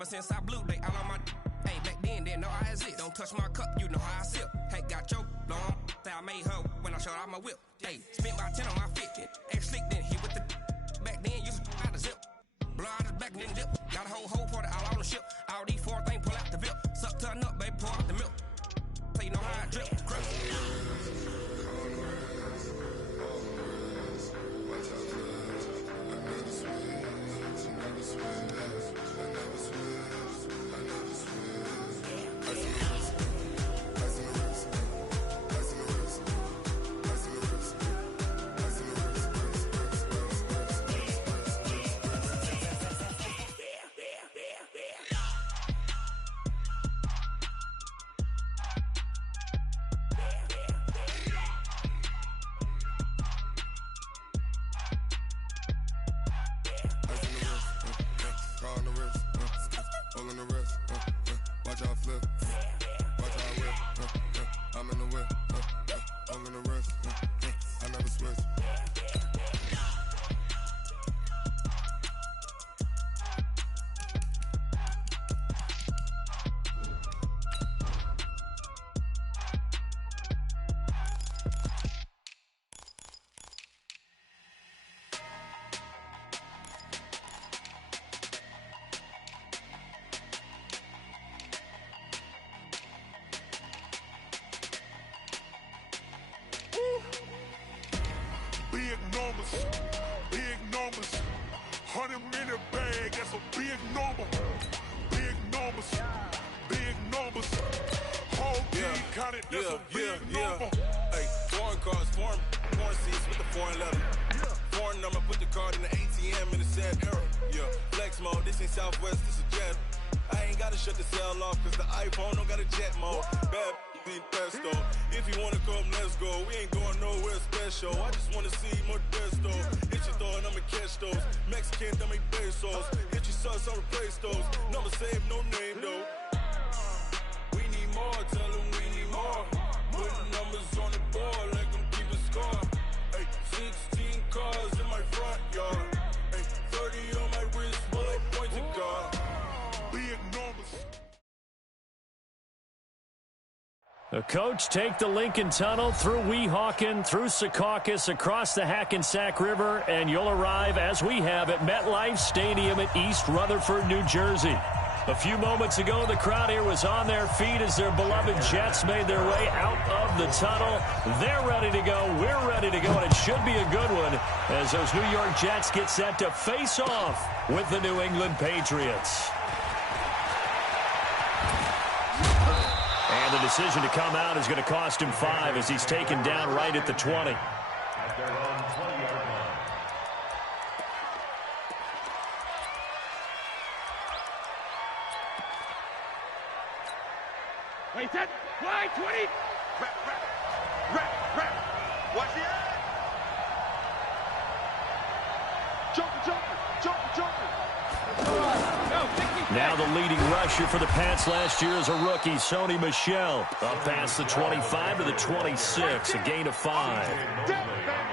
Ever since I blew, they all on my hey, back then, didn't know I exist. Don't touch my cup, you know how I sip. Hey, got your long, say I made her when I showed out my whip. Hey, spent my 10 on my 50. Ex-slick, then hit with the back then, used to out the zip. Blow out his back, then dip. Got a whole party all on the ship. All these 4 things, pull out the VIP. Suck, turn up, baby, pour out the milk. So you know how I drip. Big numbers, 100-minute bag, that's a big number. Big numbers, whole team counted, that's a big number. Hey, foreign cars, foreign seats with the foreign leather. Foreign number, put the card in the ATM in the sad era. Yeah, flex mode, this ain't Southwest, this is Jet. I ain't gotta shut the cell off, cause the iPhone don't got a jet mode. Bad be pesto. If you wanna come, let's go. We ain't going nowhere special. I just wanna see Modesto. Hit your thought, I'ma catch those. Mexican, I make pesos. Hit your sus, I'll replace those. Number save, no name though. We need more, tell them we need more. Putting numbers on the board like I'm keeping score. Hey, 16 cars in my front yard. Hey, 30 on my wrist, while I point to God. Big numbers. The coach take the Lincoln Tunnel through Weehawken, through Secaucus, across the Hackensack River, and you'll arrive, as we have, at MetLife Stadium at East Rutherford, New Jersey. A few moments ago, the crowd here was on their feet as their beloved Jets made their way out of the tunnel. They're ready to go. We're ready to go, and it should be a good one as those New York Jets get set to face off with the New England Patriots. And the decision to come out is going to cost him 5 as he's taken down right at the 20. At their own 20-yard line. Wait, set, wide, 20. Wrap. Watch the eye. Joker. Now the leading rusher for the Pats last year is a rookie, Sony Michel. Up past the 25 to the 26, a gain of 5.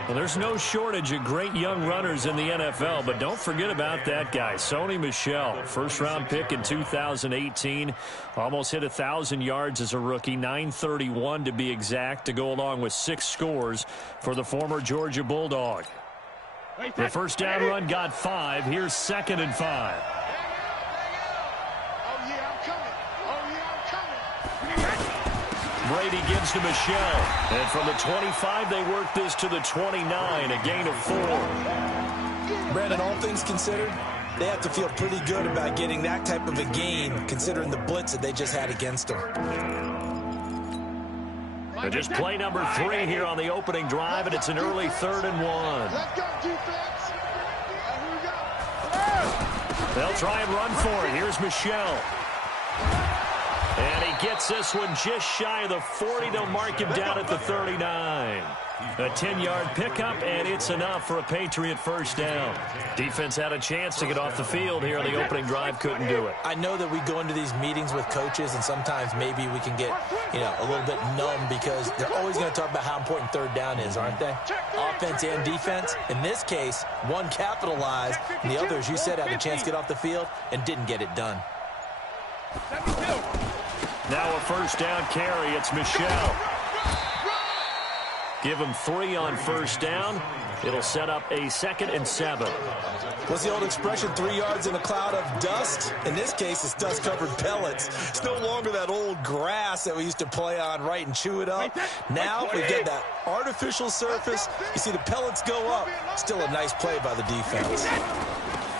Well, there's no shortage of great young runners in the NFL, but don't forget about that guy, Sony Michel. First-round pick in 2018. Almost hit 1,000 yards as a rookie, 931 to be exact, to go along with 6 scores for the former Georgia Bulldog. The first down run got 5. Here's 2nd and 5. Brady gives to Michel. And from the 25, they work this to the 29, a gain of 4. Brandon, all things considered, they have to feel pretty good about getting that type of a gain, considering the blitz that they just had against them. And just play number 3 here on the opening drive, and it's an early 3rd and 1. Let's go, defense. Here we go. They'll try and run for it. Here's Michel. And he gets this one just shy of the 40. They'll mark him down at the 39. A 10-yard pickup, and it's enough for a Patriot first down. Defense had a chance to get off the field here on the opening drive, couldn't do it. I know that we go into these meetings with coaches, and sometimes maybe we can get, a little bit numb because they're always going to talk about how important 3rd down is, aren't they? Offense and defense. In this case, one capitalized, and the other, as you said, had a chance to get off the field and didn't get it done. Now a first down carry. It's Michel. Give him 3 on first down. It'll set up a 2nd and 7. What's the old expression, 3 yards in a cloud of dust? In this case, it's dust-covered pellets. It's no longer that old grass that we used to play on, right, and chew it up. Now we get that artificial surface. You see the pellets go up. Still a nice play by the defense.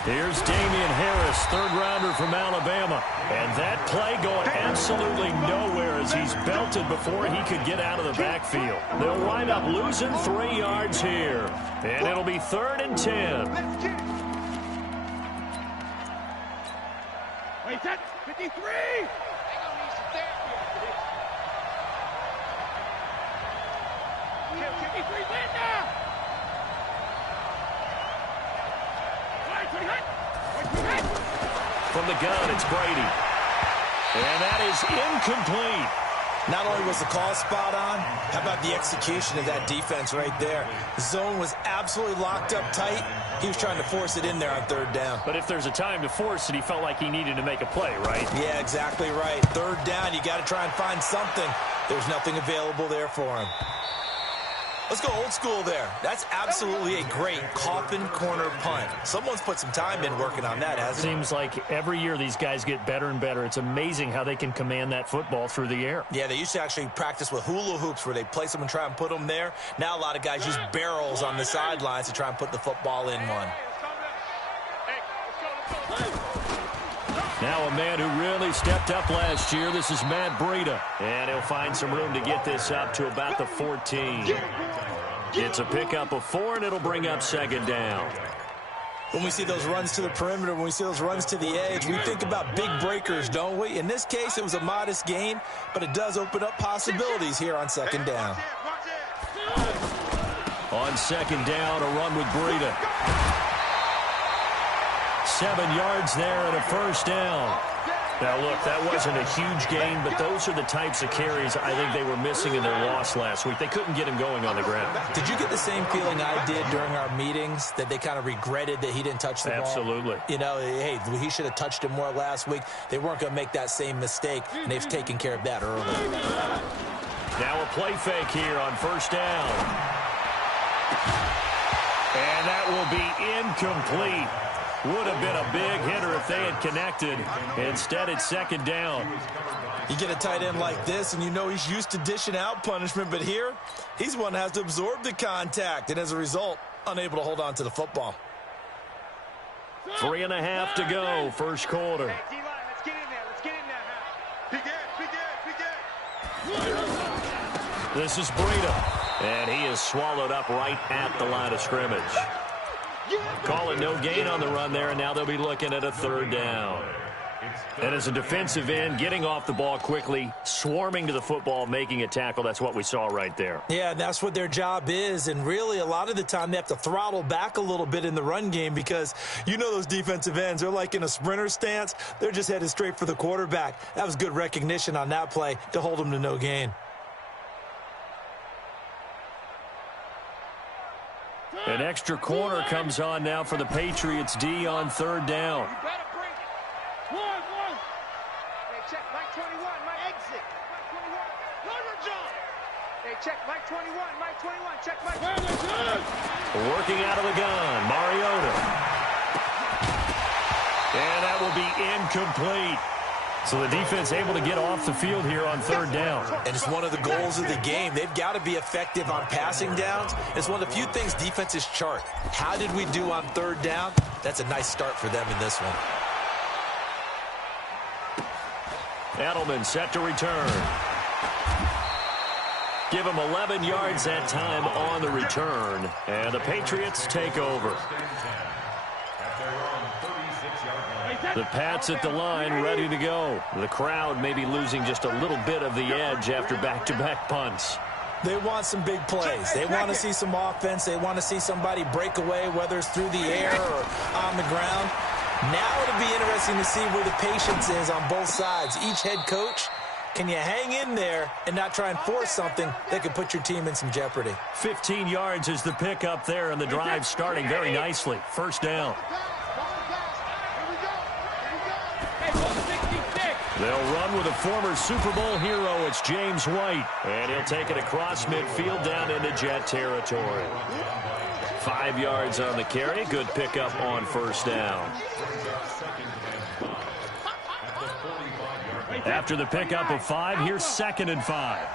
Here's Damian Harris, 3rd-rounder from Alabama. And that play going absolutely nowhere as he's belted before he could get out of the backfield. They'll wind up losing 3 yards here. And it'll be 3rd and 10. Wait, that's 53! From the gun, it's Brady. And that is incomplete. Not only was the call spot on, how about the execution of that defense right there? The zone was absolutely locked up tight. He was trying to force it in there on 3rd down. But if there's a time to force it, he felt like he needed to make a play, right? Yeah, exactly right. 3rd down, you got to try and find something. There's nothing available there for him. Let's go old school there. That's absolutely a great coffin corner punt. Someone's put some time in working on that, hasn't it? Seems like every year these guys get better and better. It's amazing how they can command that football through the air. Yeah, they used to actually practice with hula hoops where they place them and try and put them there. Now a lot of guys use barrels on the sidelines to try and put the football in one. Now a man who really stepped up last year. This is Matt Breida. And he'll find some room to get this up to about the 14. It's a pickup of 4, and it'll bring up 2nd down. When we see those runs to the perimeter, when we see those runs to the edge, we think about big breakers, don't we? In this case, it was a modest gain, but it does open up possibilities here on 2nd down. On 2nd down, a run with Breida. 7 yards there and a first down. Now, look, that wasn't a huge gain, but those are the types of carries I think they were missing in their loss last week. They couldn't get him going on the ground. Did you get the same feeling I did during our meetings, that they kind of regretted that he didn't touch the ball? Absolutely. You know, hey, he should have touched him more last week. They weren't going to make that same mistake, and they've taken care of that early. Now a play fake here on first down. And that will be incomplete. Would have been a big hitter if they had connected. Instead, it's 2nd down. You get a tight end like this, and you know he's used to dishing out punishment, but here, he's one that has to absorb the contact, and as a result, unable to hold on to the football. 3.5 to go, first quarter. Hey, D-line, let's get in there. Let's get in there. This is Breida, and he is swallowed up right at the line of scrimmage. Call it no gain on the run there, and now they'll be looking at a 3rd down. And as a defensive end, getting off the ball quickly, swarming to the football, making a tackle, that's what we saw right there. Yeah, that's what their job is, and really a lot of the time they have to throttle back a little bit in the run game because you know those defensive ends, they're like in a sprinter stance. They're just headed straight for the quarterback. That was good recognition on that play to hold them to no gain. An extra corner comes on now for the Patriots D on 3rd down. You better bring it. One. Hey, check Mike 21, Mike exit. Mike 21. Longer jump. Hey, check Mike 21, Mike 21. Check Mike. Working out of the gun, Mariota. And that will be incomplete. So the defense able to get off the field here on 3rd down. And it's one of the goals of the game. They've got to be effective on passing downs. It's one of the few things defenses chart. How did we do on 3rd down? That's a nice start for them in this one. Edelman set to return. Give him 11 yards that time on the return. And the Patriots take over. The Pats at the line, ready to go. The crowd may be losing just a little bit of the edge after back-to-back punts. They want some big plays. They want to see some offense. They want to see somebody break away, whether it's through the air or on the ground. Now it'll be interesting to see where the patience is on both sides. Each head coach, can you hang in there and not try and force something that could put your team in some jeopardy? 15 yards is the pickup there, and the drive starting very nicely. First down. They'll run with a former Super Bowl hero. It's James White. And he'll take it across midfield down into Jet territory. 5 yards on the carry. Good pickup on first down. After the pickup of 5, here's 2nd and 5.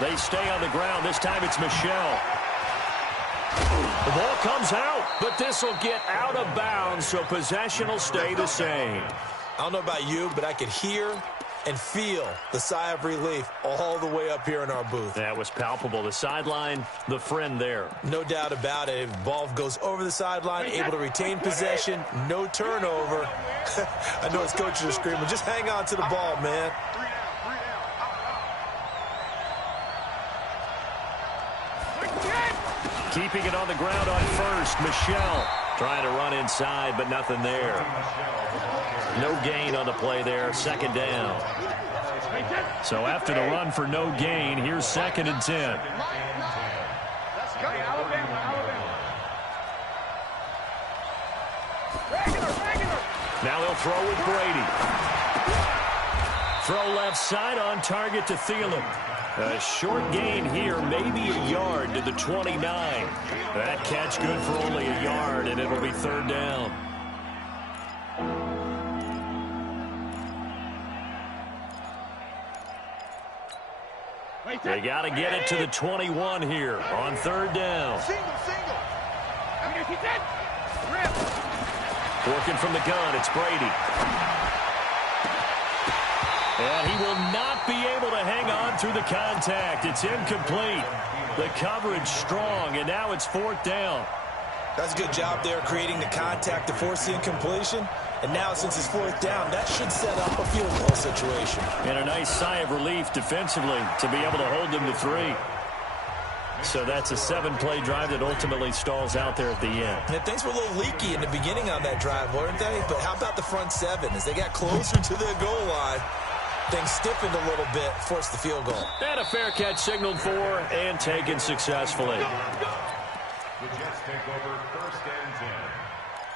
They stay on the ground. This time it's Michelle. The ball comes out, but this will get out of bounds, so possession will stay the same. I don't know about you, but I could hear and feel the sigh of relief all the way up here in our booth. That was palpable. The sideline, the friend there. No doubt about it. If the ball goes over the sideline, able to retain possession, no turnover. I know his coaches are screaming, just hang on to the ball, man. Keeping it on the ground on first. Michelle trying to run inside, but nothing there. No gain on the play there. 2nd down. So after the run for no gain, here's 2nd and 10. Let's go, Alabama. Regular. Now they'll throw with Brady. Throw left side on target to Thielen. A short gain here, maybe a yard to the 29. That catch good for only a yard, and it'll be 3rd down. They got to get it to the 21 here on 3rd down. Single. Working from the gun, it's Brady. And he will not be able to hang on through the contact. It's incomplete. The coverage strong, and now it's 4th down. That's a good job there creating the contact to force the incompletion. And now, since it's 4th down, that should set up a field goal situation. And a nice sigh of relief defensively to be able to hold them to 3. So that's a 7-play drive that ultimately stalls out there at the end. And things were a little leaky in the beginning on that drive, weren't they? But how about the front 7? As they got closer to the goal line, things stiffened a little bit, forced the field goal. And a fair catch signaled for and taken successfully. The Jets take over 1st and 10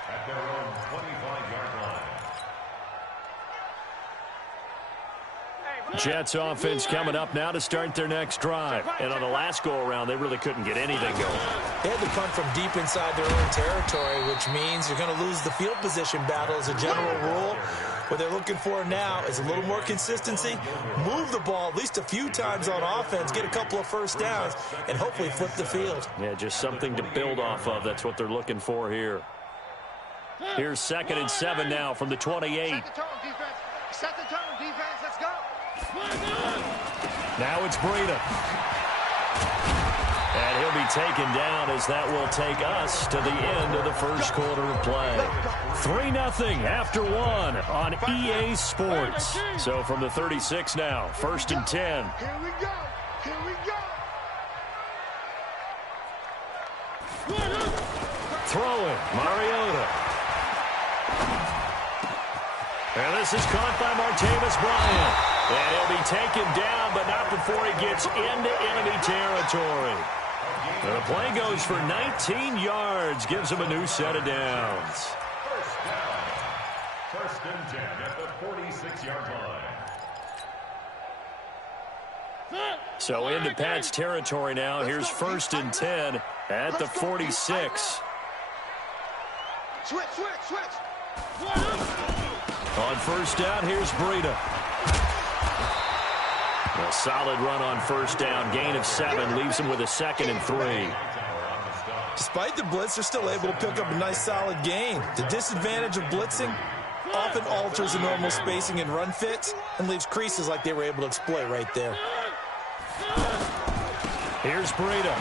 at their own 25-yard line. Jets offense coming up now to start their next drive. And on the last go-around, they really couldn't get anything going. They had to punt from deep inside their own territory, which means you're going to lose the field position battle as a general rule. What they're looking for now is a little more consistency, move the ball at least a few times on offense, get a couple of first downs, and hopefully flip the field. Yeah, just something to build off of. That's what they're looking for here. Here's 2nd and 7 now from the 28. Set the tone, defense. Let's go. Now it's Breida. And he'll be taken down as that will take us to the end of the first quarter of play. 3-0 after 1 on EA Sports. So from the 36 now, 1st and 10. Here we go. Throwing, Mariota. And this is caught by Martavis Bryant. And he'll be taken down, but not before he gets into enemy territory. And the play goes for 19 yards, gives him a new set of downs. 1st and 10 at the 46-yard line. So into Pat's territory now. Here's 1st and 10 at the 46. Switch. On 1st down, here's Breida. A solid run on 1st down. Gain of 7 leaves him with a 2nd and 3. Despite the blitz, they're still able to pick up a nice solid gain. The disadvantage of blitzing often alters the normal spacing and run fits and leaves creases like they were able to exploit right there. Here's Breida.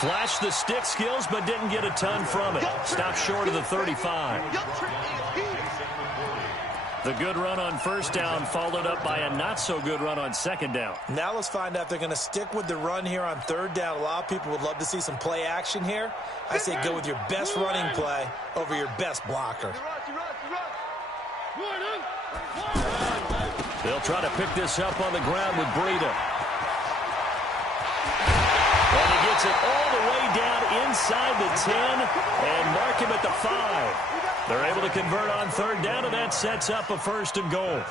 Flashed the stick skills, but didn't get a ton from it. Stopped short of the 35. The good run on 1st down followed up by a not-so-good run on 2nd down. Now let's find out if they're going to stick with the run here on 3rd down. A lot of people would love to see some play action here. I say go with your best running play over your best blocker. They'll try to pick this up on the ground with Breida. And he gets it all the way inside the 10 and mark him at the 5. They're able to convert on third down, and that sets up a 1st and goal.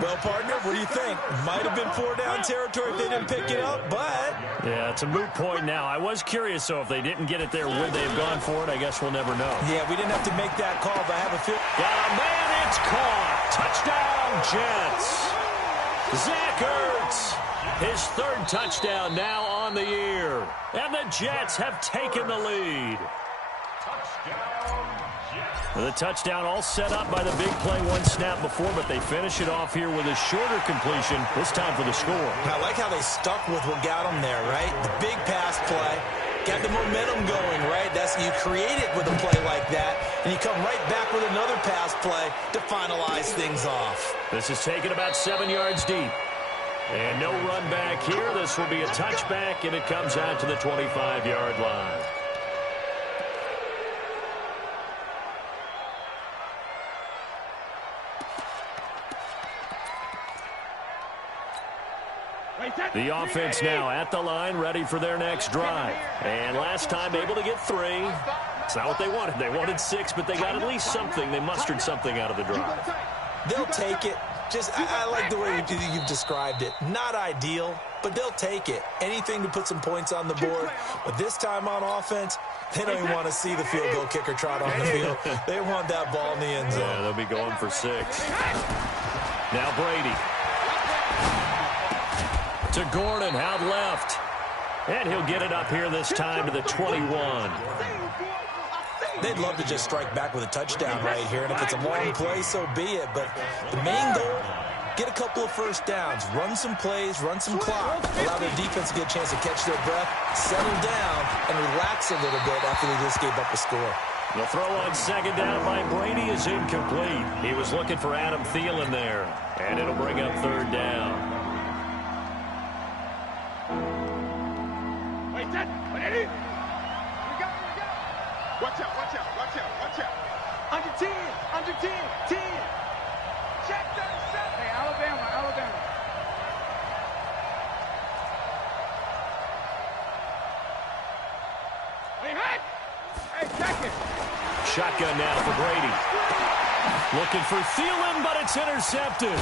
Well, partner, what do you think? Might have been 4-down territory if they didn't pick it up, but... Yeah, it's a moot point now. I was curious, so if they didn't get it there, would they have gone for it? I guess we'll never know. Yeah, we didn't have to make that call, but I have a feel... Got a man, it's caught. Touchdown, Jets. Zach Ertz, his 3rd touchdown now on the year. And the Jets have taken the lead. The touchdown all set up by the big play 1 snap before, but they finish it off here with a shorter completion, this time for the score. I like how they stuck with what got them there, right? The big pass play, got the momentum going, right? You create it with a play like that, and you come right back with another pass play to finalize things off. This is taken about 7 yards deep. And no run back here. This will be a touchback, and it comes out to the 25-yard line. The offense now at the line, ready for their next drive. And last time able to get 3. It's not what they wanted. They wanted 6, but they got at least something. They mustered something out of the drive. They'll take it. I like the way you've described it. Not ideal, but they'll take it. Anything to put some points on the board. But this time on offense, they don't even want to see the field goal kicker trot on the field. They want that ball in the end zone. Yeah, they'll be going for 6. Now Brady. To Gordon, out left. And he'll get it up here this time to the 21. They'd love to just strike back with a touchdown right here, and if it's a long play, so be it. But the main goal, get a couple of 1st downs, run some plays, run some clock, allow their defense to get a chance to catch their breath, settle down, and relax a little bit after they just gave up a score. The throw on 2nd down by Brady is incomplete. He was looking for Adam Thielen there, and it'll bring up 3rd down. Watch out, watch out, watch out, watch out. Under 10, under 10, 10. Check 37. Hey, Alabama, Alabama. Hey, check it. Shotgun now for Brady. Looking for Thielen, but it's intercepted.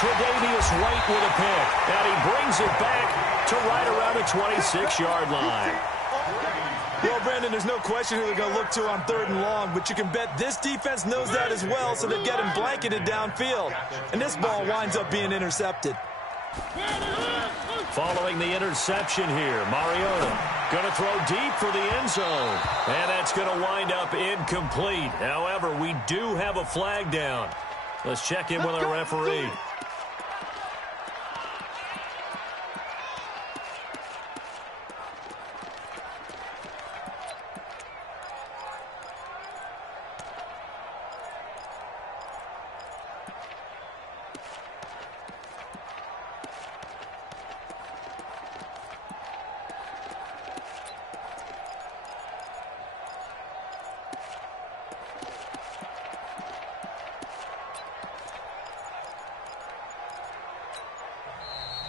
Tre'Davious White with a pick. And he brings it back to right around the 26-yard line. Well, Brandon, there's no question who they're going to look to on 3rd and long, but you can bet this defense knows that as well, so they get him blanketed downfield. And this ball winds up being intercepted. Following the interception here, Mariota going to throw deep for the end zone. And that's going to wind up incomplete. However, we do have a flag down. Let's check in with our referee.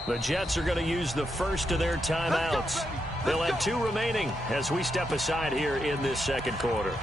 The Jets are going to use the first of their timeouts. They'll have 2 remaining as we step aside here in this 2nd quarter.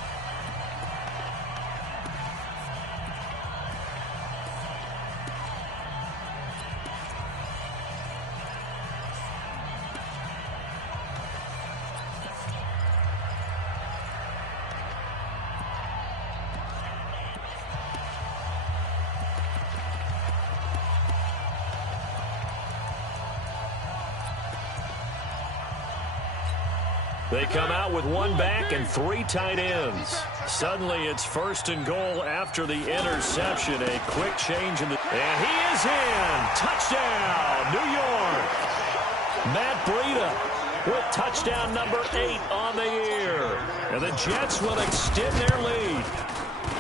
They come out with 1 back and 3 tight ends. Suddenly it's 1st and goal after the interception. A quick change in the... And he is in! Touchdown, New York! Matt Breida with touchdown number 8 on the year. And the Jets will extend their lead.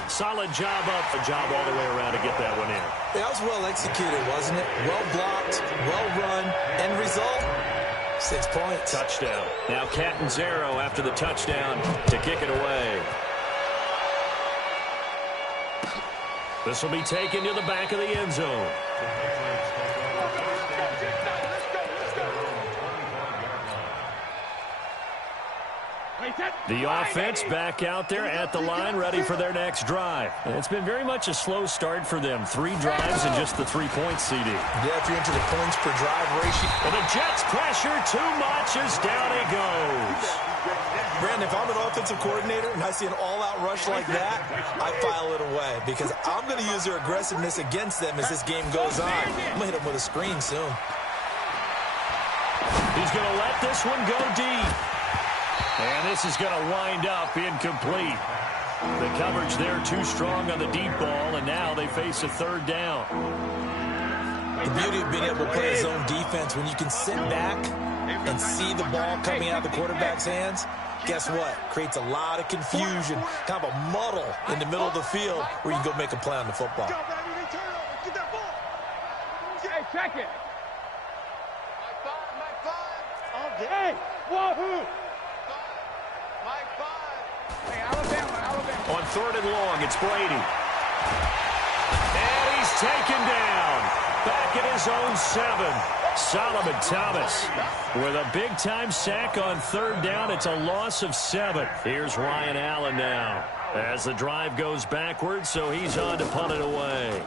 Solid job up, a job all the way around to get that one in. That was well executed, wasn't it? Well blocked, well run, end result, 6 points. Touchdown. Now Catanzaro after the touchdown to kick it away. This will be taken to the back of the end zone. The offense back out there at the line, ready for their next drive. And it's been very much a slow start for them. 3 drives and just the 3-point CD. Yeah, if you're into the points per drive ratio. And the Jets pressure too much as down he goes. Brandon, if I'm an offensive coordinator and I see an all-out rush like that, I file it away because I'm going to use their aggressiveness against them as this game goes on. I'm going to hit them with a screen soon. He's going to let this one go deep. And this is going to wind up incomplete. The coverage there too strong on the deep ball, and now they face a 3rd down. The beauty of being able to play a zone defense when you can sit back and see the ball coming out of the quarterback's hands, guess what? Creates a lot of confusion, kind of a muddle in the middle of the field where you can go make a play on the football. Get that ball. Hey, check it. Mike 5. Hey, wahoo. Mike 5. Hey, Alabama. On 3rd and long, it's Brady. And he's taken down. Back at his own 7. Solomon Thomas with a big-time sack on 3rd down. It's a loss of 7. Here's Ryan Allen now as the drive goes backwards, so he's on to punt it away.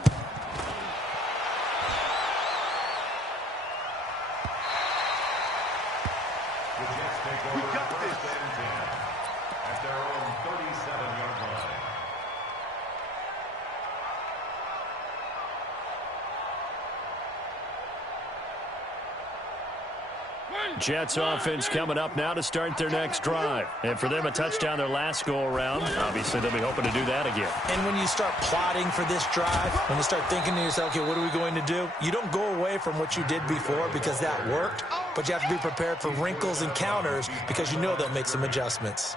The Jets take over 1st and 10 at their own 37-yard line. Jets offense coming up now to start their next drive. And for them, a touchdown their last go-around. Obviously, they'll be hoping to do that again. And when you start plotting for this drive, when you start thinking to yourself, okay, what are we going to do? You don't go away from what you did before because that worked, but you have to be prepared for wrinkles and counters because you know they'll make some adjustments.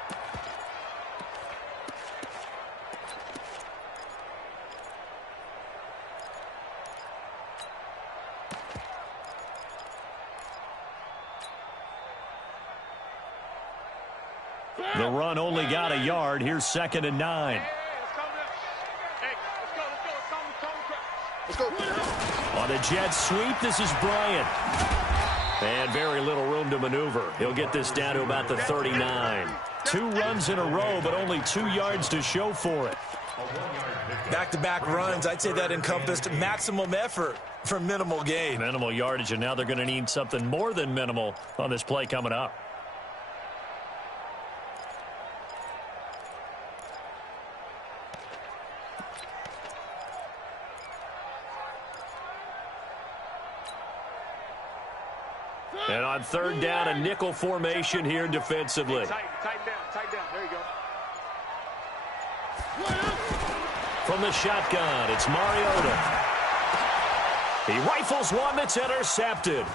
The run only got a yard. Here's 2nd and 9. Let's go. On the Jets sweep, this is Bryant. And very little room to maneuver. He'll get this down to about the 39. 2 runs in a row, but only 2 yards to show for it. Back-to-back runs, I'd say that encompassed maximum effort for minimal gain. Minimal yardage, and now they're going to need something more than minimal on this play coming up. And on 3rd down, a nickel formation here defensively. Tight down. There you go. From the shotgun, it's Mariota. He rifles one that's intercepted.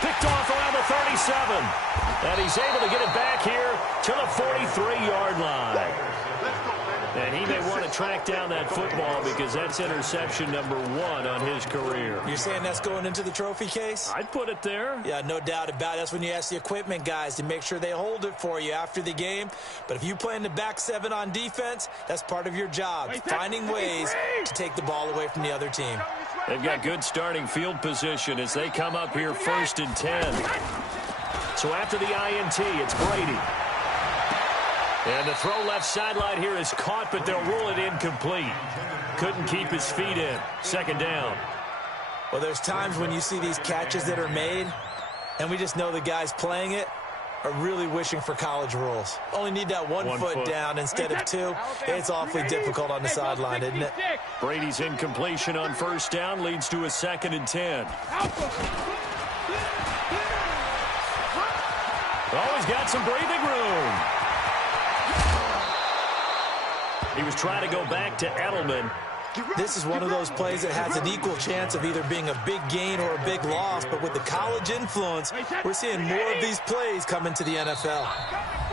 Picked off around the 37. And he's able to get it back here to the 43-yard line. And he may want to track down that football because that's interception number 1 on his career. You're saying that's going into the trophy case? I'd put it there. Yeah, no doubt about it. That's when you ask the equipment guys to make sure they hold it for you after the game. But if you play in the back 7 on defense, that's part of your job, finding ways to take the ball away from the other team. They've got good starting field position as they come up here 1st and 10. So after the INT, it's Brady. And the throw left sideline here is caught, but they'll rule it incomplete. Couldn't keep his feet in. 2nd down. Well, there's times when you see these catches that are made, and we just know the guys playing it are really wishing for college rules. Only need that one foot down instead of 2. It's awfully difficult on the sideline, isn't it? Brady's incompletion on 1st down leads to a 2nd and 10. Oh, he's got some breathing room. He was trying to go back to Edelman. This is one of those plays that has an equal chance of either being a big gain or a big loss, but with the college influence, we're seeing more of these plays come into the NFL.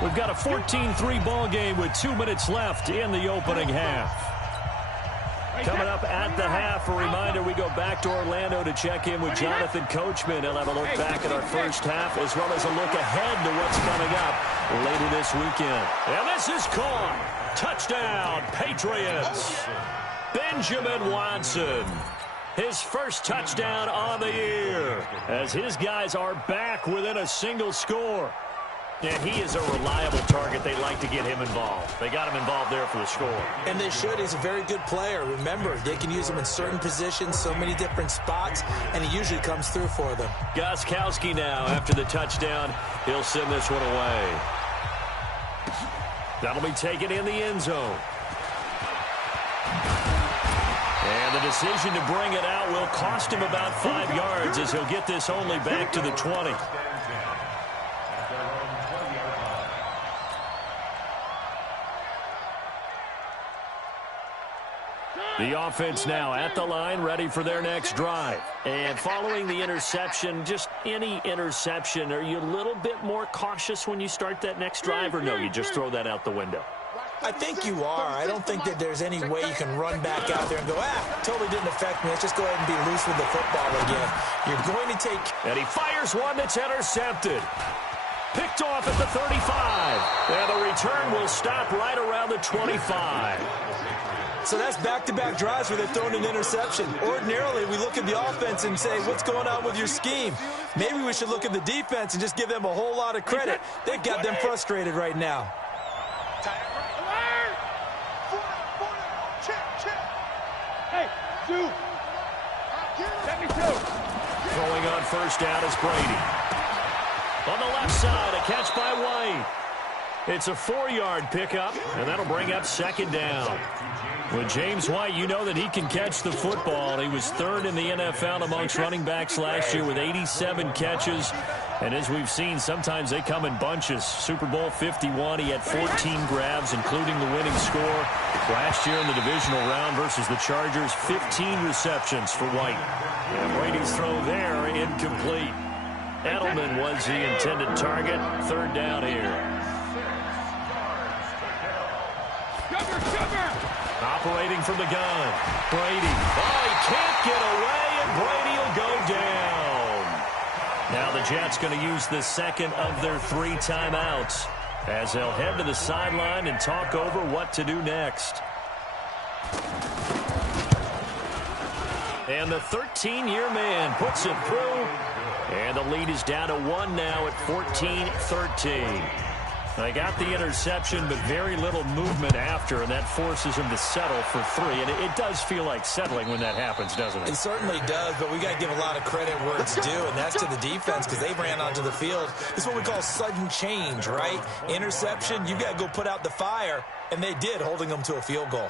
We've got a 14-3 ball game with 2 minutes left in the opening half. Coming up at the half, a reminder, we go back to Orlando to check in with Jonathan Coachman. He'll have a look back at our first half as well as a look ahead to what's coming up later this weekend. And this is caught. Touchdown, Patriots. Benjamin Watson. His first touchdown on the year as his guys are back within a single score. And he is a reliable target. They like to get him involved. They got him involved there for the score. And they should. He's a very good player. Remember, they can use him in certain positions, so many different spots, and he usually comes through for them. Gostkowski now, after the touchdown, he'll send this one away. That'll be taken in the end zone. And the decision to bring it out will cost him about 5 yards as he'll get this only back to the 20. The offense now at the line, ready for their next drive. And following the interception, just any interception, are you a little bit more cautious when you start that next drive, or no, you just throw that out the window? I think you are. I don't think that there's any way you can run back out there and go, totally didn't affect me. Let's just go ahead and be loose with the football again. You're going to take... And he fires one that's intercepted. Picked off at the 35. And the return will stop right around the 25. So that's back-to-back drives where they've thrown an interception. Ordinarily, we look at the offense and say, what's going on with your scheme? Maybe we should look at the defense and just give them a whole lot of credit. They've got them frustrated right now. Throwing on first down is Brady. On the left side, a catch by White. It's a 4-yard pickup, and that'll bring up second down. With James White, you know that he can catch the football. He was third in the NFL amongst running backs last year with 87 catches. And as we've seen, sometimes they come in bunches. Super Bowl 51, he had 14 grabs, including the winning score. Last year in the divisional round versus the Chargers, 15 receptions for White. And Brady's throw there, incomplete. Edelman was the intended target. Third down here. Operating from the gun, Brady. Oh, he can't get away, and Brady will go down. Now the Jets going to use the second of their 3 timeouts as they'll head to the sideline and talk over what to do next. And the 13-year man puts it through, and the lead is down to 1 now at 14-13. They got the interception, but very little movement after, and that forces him to settle for 3. And it does feel like settling when that happens, doesn't it? It certainly does, but we got to give a lot of credit where it's due, and that's to the defense because they ran onto the field. It's what we call sudden change, right? Interception, you got to go put out the fire, and they did, holding them to a field goal.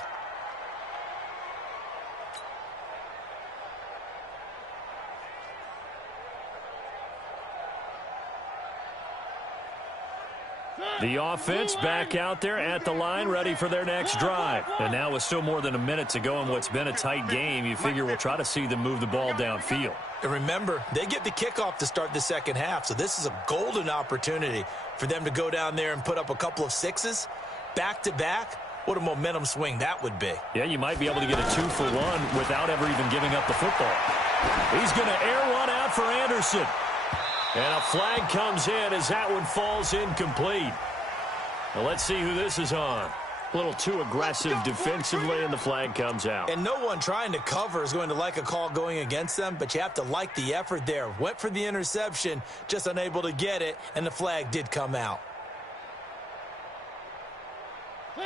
The offense back out there at the line, ready for their next drive. And now with still more than a minute to go in what's been a tight game, you figure we'll try to see them move the ball downfield. And remember, they get the kickoff to start the second half, so this is a golden opportunity for them to go down there and put up a couple of 6s back-to-back. What a momentum swing that would be. Yeah, you might be able to get a 2-for-1 without ever even giving up the football. He's going to air one out for Anderson. And a flag comes in as that one falls incomplete. Now let's see who this is on. A little too aggressive defensively, and the flag comes out. And no one trying to cover is going to like a call going against them, but you have to like the effort there. Went for the interception, just unable to get it, and the flag did come out.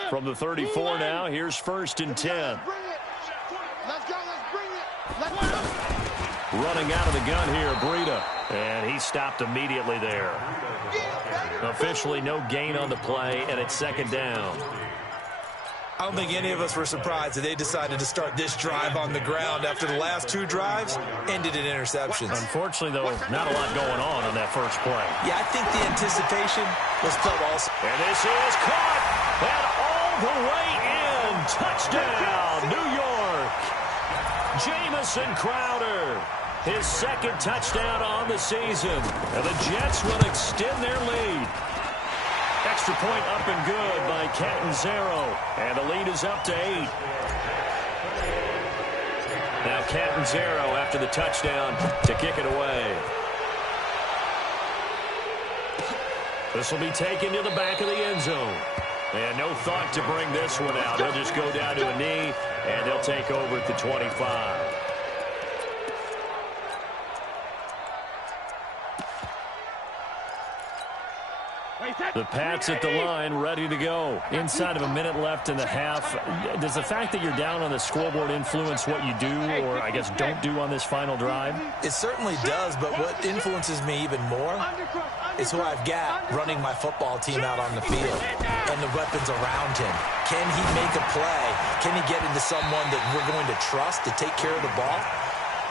From the 34 now, here's 1st and 10. Let's go, let's bring it. Let's go. Running out of the gun here, Breida. And he stopped immediately there. Officially no gain on the play, and it's second down. I don't think any of us were surprised that they decided to start this drive on the ground after the last 2 drives ended in interceptions. Unfortunately, though, not a lot going on that first play. Yeah, I think the anticipation was felt also. And this is caught, and all the way in. Touchdown, New York. Jamison Crowder. His second touchdown on the season. And the Jets will extend their lead. Extra point up and good by Catanzaro. And the lead is up to 8. Now Catanzaro after the touchdown to kick it away. This will be taken to the back of the end zone. And no thought to bring this one out. They'll just go down to a knee, and they'll take over at the 25. The Pats at the line, ready to go. Inside of a minute left in the half. Does the fact that you're down on the scoreboard influence what you do, or I guess don't do on this final drive? It certainly does, but what influences me even more is who I've got running my football team out on the field and the weapons around him. Can he make a play? Can he get into someone that we're going to trust to take care of the ball?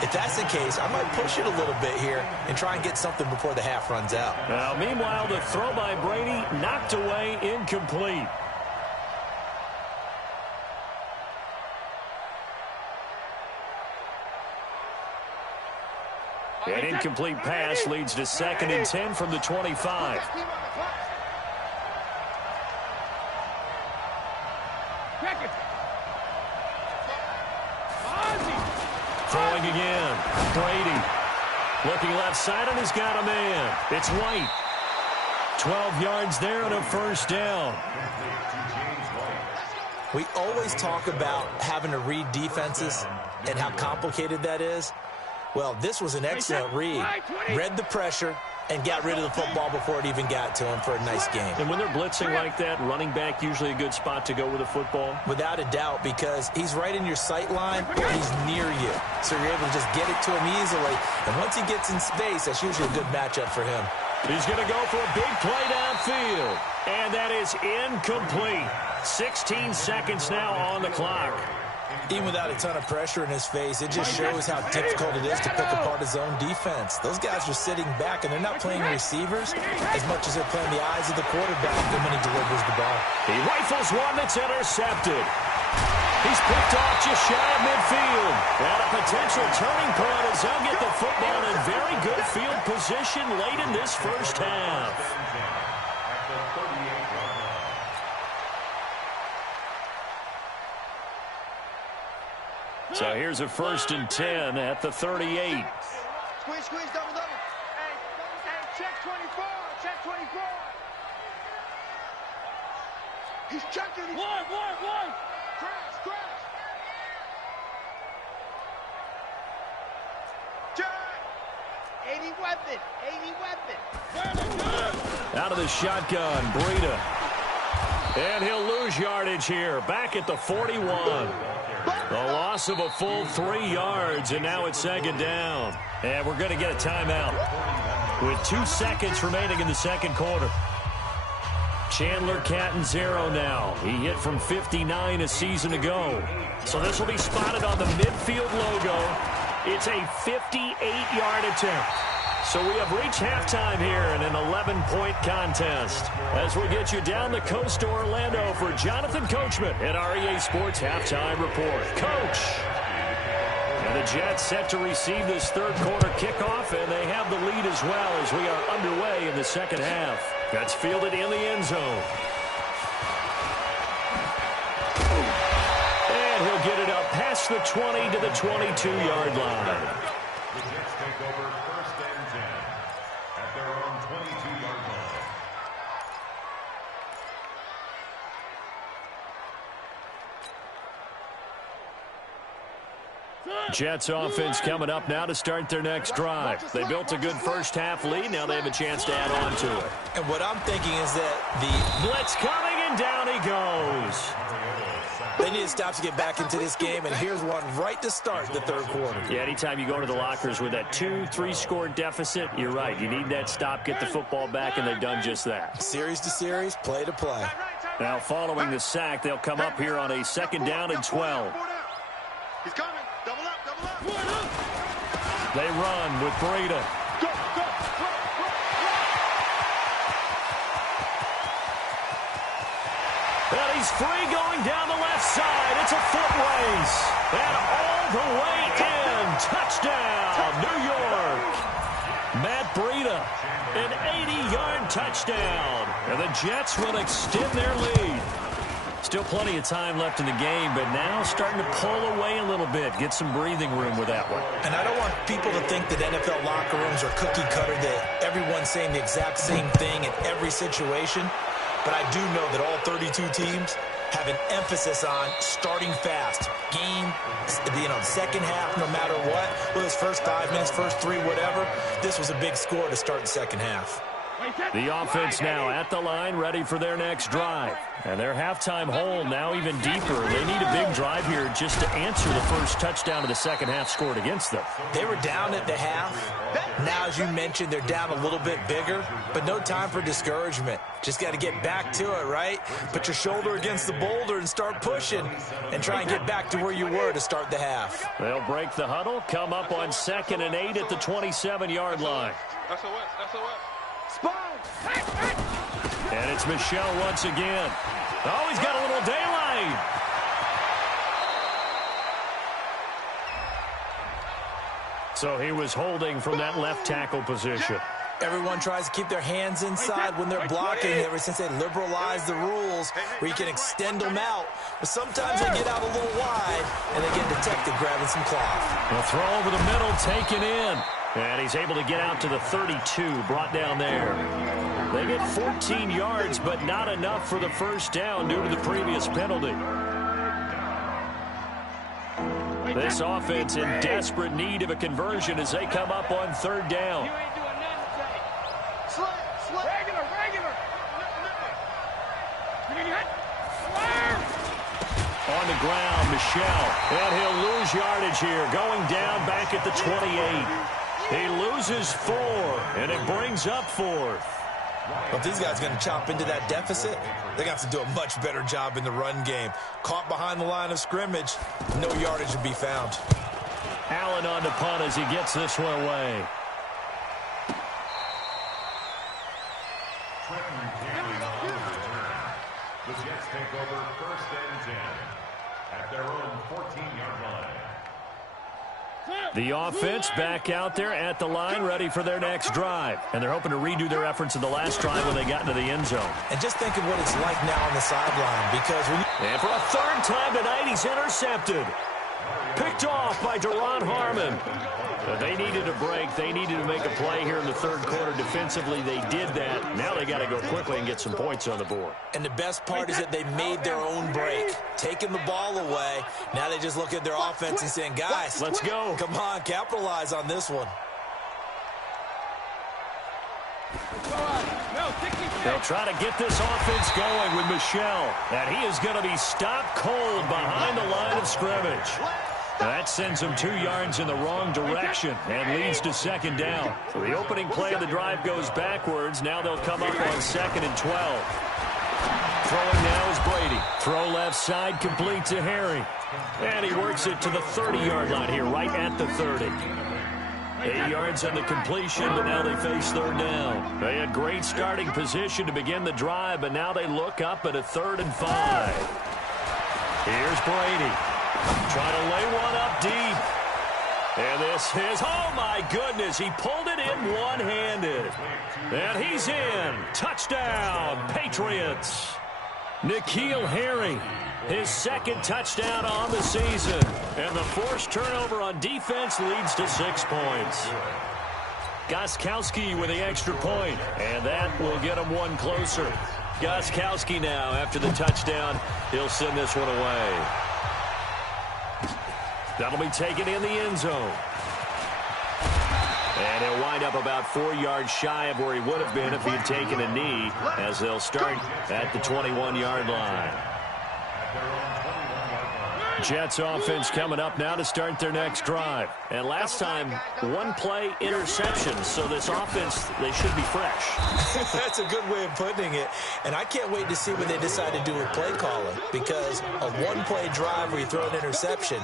If that's the case, I might push it a little bit here and try and get something before the half runs out. Now, meanwhile, the throw by Brady knocked away, incomplete. An incomplete pass leads to 2nd and 10 from the 25. Throwing again. Brady looking left side, and he's got a man. It's White. 12 yards there and a first down. We always talk about having to read defenses and how complicated that is. Well, this was an excellent read. Read the pressure and got rid of the football before it even got to him for a nice game. And when they're blitzing like that, running back usually a good spot to go with the football? Without a doubt, because he's right in your sight line or he's near you. So you're able to just get it to him easily. And once he gets in space, that's usually a good matchup for him. He's going to go for a big play downfield. And that is incomplete. 16 seconds now on the clock. Even without a ton of pressure in his face, it just shows how difficult it is to pick apart his own defense. Those guys are sitting back, and they're not playing receivers as much as they're playing the eyes of the quarterback when he delivers the ball. He rifles one that's intercepted. He's picked off just shy of midfield. And a potential turning point as they'll get the football in very good field position late in this first half. So here's a 1st and 10 at the 38. Squeeze, double. Hey, check 24, check 24. He's checking. One. Crash. Check. 80 weapon. Out of the shotgun, Breida. And he'll lose yardage here. Back at the 41. The loss of a full 3 yards, and now it's 2nd down. And we're going to get a timeout with 2 seconds remaining in the second quarter. Chandler Catanzaro now. He hit from 59 a season ago. So this will be spotted on the midfield logo. It's a 58-yard attempt. So we have reached halftime here in an 11-point contest. As we'll get you down the coast to Orlando for Jonathan Coachman at our EA Sports Halftime Report. Coach! And the Jets set to receive this third quarter kickoff, and they have the lead as well as we are underway in the second half. That's fielded in the end zone. And he'll get it up past the 20 to the 22-yard line. The Jets take over 1st and 10 at their own 22-yard line. Jets offense coming up now to start their next drive. They built a good first half lead. Now they have a chance to add on to it. And what I'm thinking is that the blitz coming, and down he goes. They need to stop to get back into this game, and here's one right to start the third quarter. Yeah, anytime you go to the lockers with that 2-3 score deficit, you're right. You need that stop, get the football back, and they've done just that. Series to series, play to play. Now following the sack, they'll come up here on a 2nd down and 12. He's coming. Double up. They run with Breida. And he's free going down the left side. It's a foot race. And all the way in. Touchdown, New York. Matt Breida, an 80-yard touchdown. And the Jets will extend their lead. Still plenty of time left in the game, but now starting to pull away a little bit. Get some breathing room with that one. And I don't want people to think that NFL locker rooms are cookie cutter, that everyone's saying the exact same thing in every situation. But I do know that all 32 teams have an emphasis on starting fast. Game, second half, no matter what. Whether it's first 5 minutes, first 3, whatever. This was a big score to start the second half. The offense now at the line, ready for their next drive. And their halftime hole now even deeper. They need a big drive here just to answer the first touchdown of the second half scored against them. They were down at the half. Now, as you mentioned, they're down a little bit bigger, but no time for discouragement. Just got to get back to it, right? Put your shoulder against the boulder and start pushing and try and get back to where you were to start the half. They'll break the huddle, come up on 2nd and 8 at the 27-yard line. And it's Michel once again. Oh, he's got a little daylight. So he was holding from that left tackle position. Everyone tries to keep their hands inside when they're blocking ever since they liberalized the rules where you can extend them out. But sometimes they get out a little wide and they get detected grabbing some cloth. A throw over the middle taken in. And he's able to get out to the 32, brought down there. They get 14 yards, but not enough for the first down due to the previous penalty. This offense in desperate need of a conversion as they come up on 3rd down. On the ground, Michel. And he'll lose yardage here, going down back at the 28. He loses 4, and it brings up 4th. Well, if these guys are going to chop into that deficit, they're going to have to do a much better job in the run game. Caught behind the line of scrimmage, no yardage to be found. Allen on the punt as he gets this one away. The Jets take over 1st and 10 at their own 14-yard line. The offense back out there at the line, ready for their next drive. And they're hoping to redo their efforts in the last drive when they got into the end zone. And just think of what it's like now on the sideline, because when you... And for a 3rd time tonight, he's intercepted. Picked off by Deron Harmon. But they needed a break. They needed to make a play here in the 3rd quarter. Defensively, they did that. Now they got to go quickly and get some points on the board. And the best part is that they made their own break, taking the ball away. Now they just look at their offense and saying, guys, let's go. Come on, capitalize on this one. They'll try to get this offense going with Michel. And he is going to be stopped cold behind the line of scrimmage. That sends him 2 yards in the wrong direction and leads to 2nd down. So the opening play of the drive goes backwards. Now they'll come up on 2nd and 12. Throwing now is Brady. Throw left side, complete to Harry. And he works it to the 30-yard line here, right at the 30. 8 yards on the completion, but now they face 3rd down. They had great starting position to begin the drive, but now they look up at a 3rd and 5. Here's Brady. Trying to lay one up deep. And this is, oh my goodness, he pulled it in one-handed. And he's in. Touchdown, Patriots. N'Keal Harry, his 2nd touchdown on the season. And the forced turnover on defense leads to 6 points. Gostkowski with the extra point, and that will get him one closer. Gostkowski now, after the touchdown, he'll send this one away. That'll be taken in the end zone. And he'll wind up about 4 yards shy of where he would have been if he had taken a knee, as they'll start at the 21-yard line. Jets offense coming up now to start their next drive. And last time, 1-play interception, so this offense, they should be fresh. That's a good way of putting it. And I can't wait to see what they decide to do with play calling, because a 1-play drive where you throw an interception,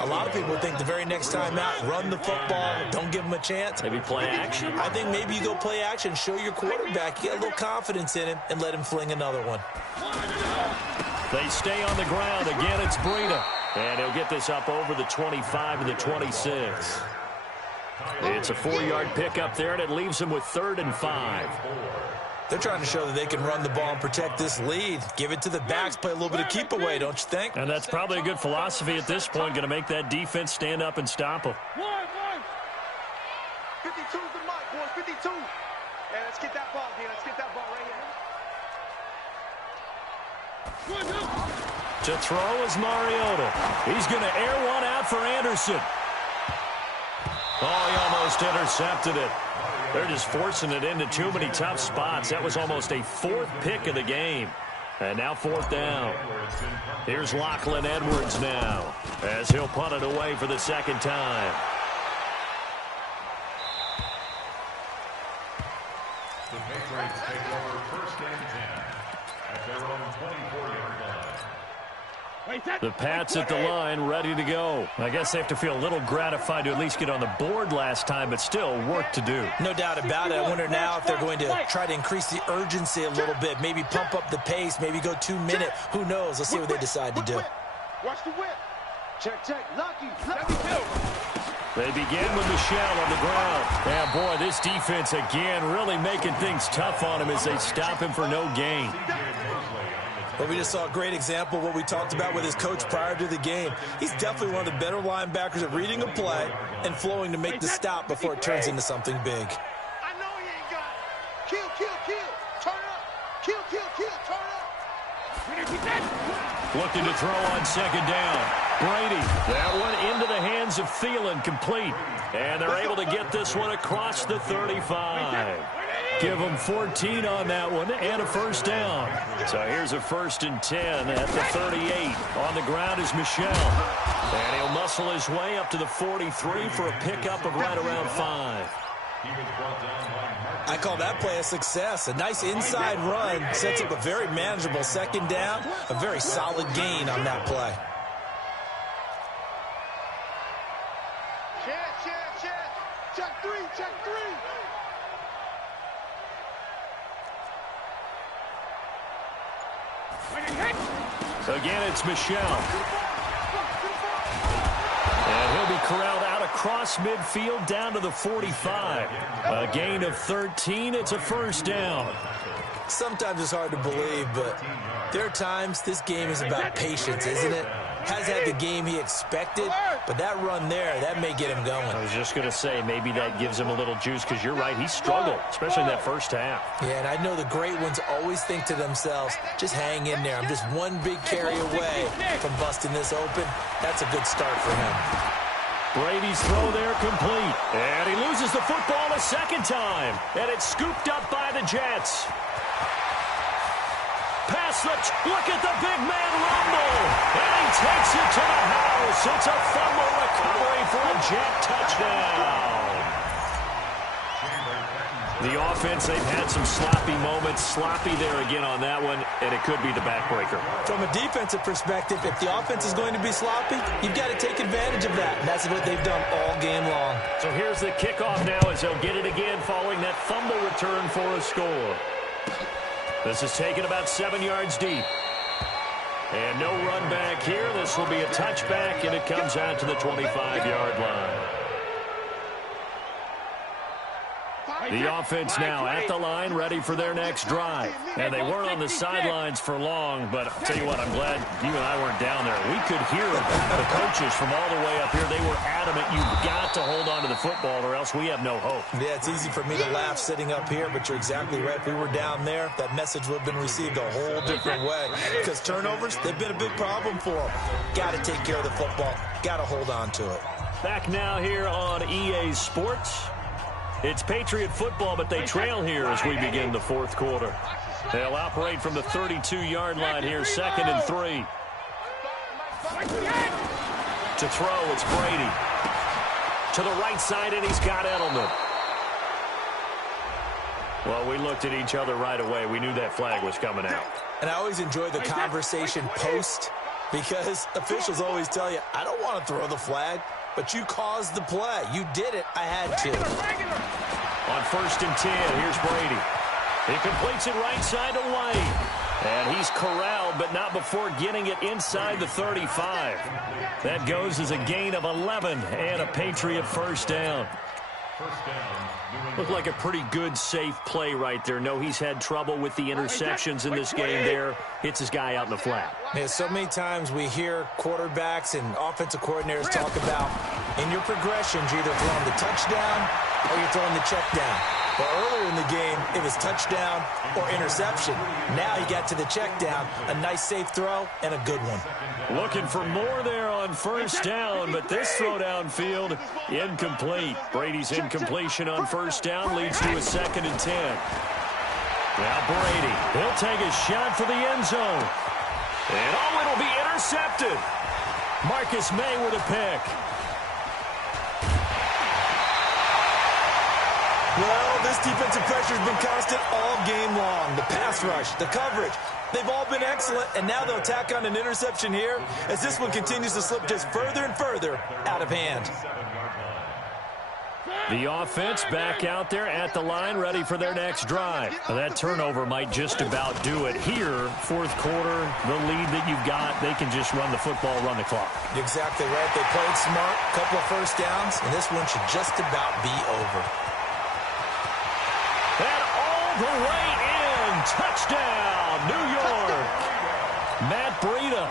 a lot of people think the very next time out, run the football, don't give them a chance. Maybe play action? I think maybe you go play action, show your quarterback, you get a little confidence in him, and let him fling another one. They stay on the ground. Again, it's Breida. And he'll get this up over the 25 to the 26. It's a 4-yard pickup there, and it leaves him with 3rd and 5. They're trying to show that they can run the ball and protect this lead. Give it to the backs, play a little bit of keep away, don't you think? And that's probably a good philosophy at this point, going to make that defense stand up and stop them. 52's the mark, boys, 52. Yeah, let's get that ball, D. Let's get that ball right here. To throw is Mariota. He's going to air one out for Anderson. Oh, he almost intercepted it. They're just forcing it into too many tough spots. That was almost a fourth pick of the game. And now fourth down. Here's Lachlan Edwards now as he'll punt it away for the second time. The Patriots take over first and 10 at their own 24-yard line. The Pats at the line, ready to go. I guess they have to feel a little gratified to at least get on the board last time, but still work to do. No doubt about it. I wonder now if they're going to try to increase the urgency a little bit, maybe pump up the pace, maybe go 2 minute. Who knows? Let's see what they decide to do. Watch the whip. Check. Lucky. They begin with Michel on the ground. And, boy, this defense, again, really making things tough on him as they stop him for no gain. Well, we just saw a great example of what we talked about with his coach prior to the game. He's definitely one of the better linebackers at reading a play and flowing to make the stop before it turns into something big. I know he ain't got it. Kill. Turn up. Kill. Turn up. Looking to throw on second down. Brady, that one into the hands of Thielen, complete. And they're able to get this one across the 35. Give them 14 on that one and a first down. So here's a 1st and 10 at the 38. On the ground is Michel. And he'll muscle his way up to the 43 for a pickup of right around 5. I call that play a success. A nice inside run sets up a very manageable second down. A very solid gain on that play. Check three. Again, it's Michel. And he'll be corralled out across midfield down to the 45. A gain of 13. It's a first down. Sometimes it's hard to believe, but there are times this game is about patience, isn't it? Has had the game he expected, but that run there, that may get him going. I was just going to say, maybe that gives him a little juice, because you're right, he struggled, especially in that first half. Yeah, and I know the great ones always think to themselves, just hang in there. I'm just one big carry away from busting this open. That's a good start for him. Brady's throw there complete. And he loses the football a second time. And it's scooped up by the Jets. Pass slips. Look at the big man rumble. And he takes it to the house. It's a fumble recovery for a Jet touchdown. The offense, they've had some sloppy moments. Sloppy there again on that one, and it could be the backbreaker. From a defensive perspective, if the offense is going to be sloppy, you've got to take advantage of that, and that's what they've done all game long. So here's the kickoff now as they'll get it again following that fumble return for a score. This is taken about 7 yards deep. And no run back here. This will be a touchback, and it comes out to the 25-yard line. The offense now at the line, ready for their next drive. And they weren't on the sidelines for long, but I'll tell you what, I'm glad you and I weren't down there. We could hear the coaches from all the way up here. They were adamant, you've got to hold on to the football or else we have no hope. Yeah, it's easy for me to laugh sitting up here, but you're exactly right. If we were down there, that message would have been received a whole different way. Because turnovers, they've been a big problem for them. Got to take care of the football. Got to hold on to it. Back now here on EA Sports. It's Patriot football, but they trail here as we begin the fourth quarter. They'll operate from the 32-yard line here, 2nd and 3. To throw, it's Brady. To the right side, and he's got Edelman. Well, we looked at each other right away. We knew that flag was coming out. And I always enjoy the conversation post, because officials always tell you, I don't want to throw the flag. But you caused the play. You did it. I had to. On 1st and 10, here's Brady. He completes it right side to White. And he's corralled, but not before getting it inside the 35. That goes as a gain of 11 and a Patriot first down. Looked like a pretty good, safe play right there. No, he's had trouble with the interceptions in this game there. Hits his guy out in the flat. Yeah, so many times we hear quarterbacks and offensive coordinators talk about in your progressions, you're either throwing the touchdown or you're throwing the check down. But earlier in the game, it was touchdown or interception. Now he got to the check down. A nice safe throw and a good one. Looking for more there on first down, but this throw downfield, incomplete. Brady's incompletion on first down leads to a 2nd and 10. Now Brady, he'll take a shot for the end zone. And it'll be intercepted. Marcus May with a pick. Well, this defensive pressure has been constant all game long. The pass rush, the coverage, they've all been excellent, and now they'll tack on an interception here as this one continues to slip just further and further out of hand. The offense back out there at the line, ready for their next drive. Now, that turnover might just about do it. Here, fourth quarter, the lead that you've got, they can just run the football, run the clock. Exactly right. They played smart, couple of first downs, and this one should just about be over. And all the way in, touchdown, New York. Matt Breida,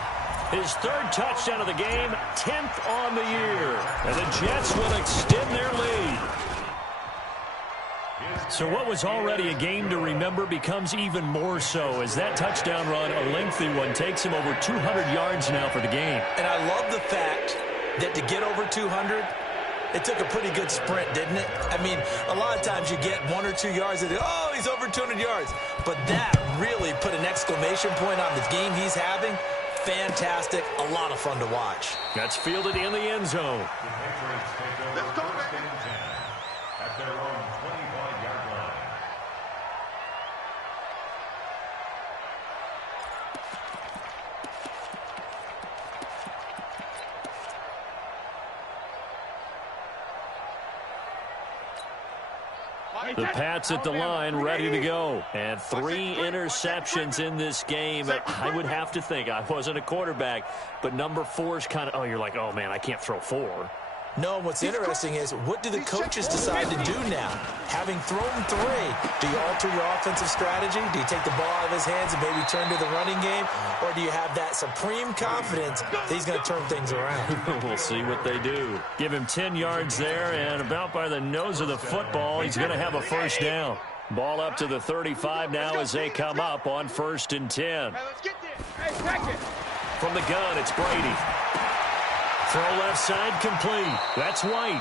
his 3rd touchdown of the game, 10th on the year. And the Jets will extend their lead. So what was already a game to remember becomes even more so as that touchdown run, a lengthy one, takes him over 200 yards now for the game. And I love the fact that to get over 200, it took a pretty good sprint, didn't it? I mean, a lot of times you get 1 or 2 yards and, oh, he's over 200 yards. But that really put an exclamation point on the game he's having. Fantastic. A lot of fun to watch. That's fielded in the end zone. Let's go, man. At their own 25-yard line. The Pats at the line, ready to go. And 3 interceptions in this game. I would have to think, I wasn't a quarterback, but number 4 is kind of, you're like, oh, man, I can't throw 4. No, what's interesting is what do the coaches decide to do now? Having thrown 3, do you alter your offensive strategy? Do you take the ball out of his hands and maybe turn to the running game? Or do you have that supreme confidence that he's going to turn things around? We'll see what they do. Give him 10 yards there, and about by the nose of the football, he's going to have a first down. Ball up to the 35 now as they come up on 1st and 10. From the gun, it's Brady. Throw left side complete. That's White.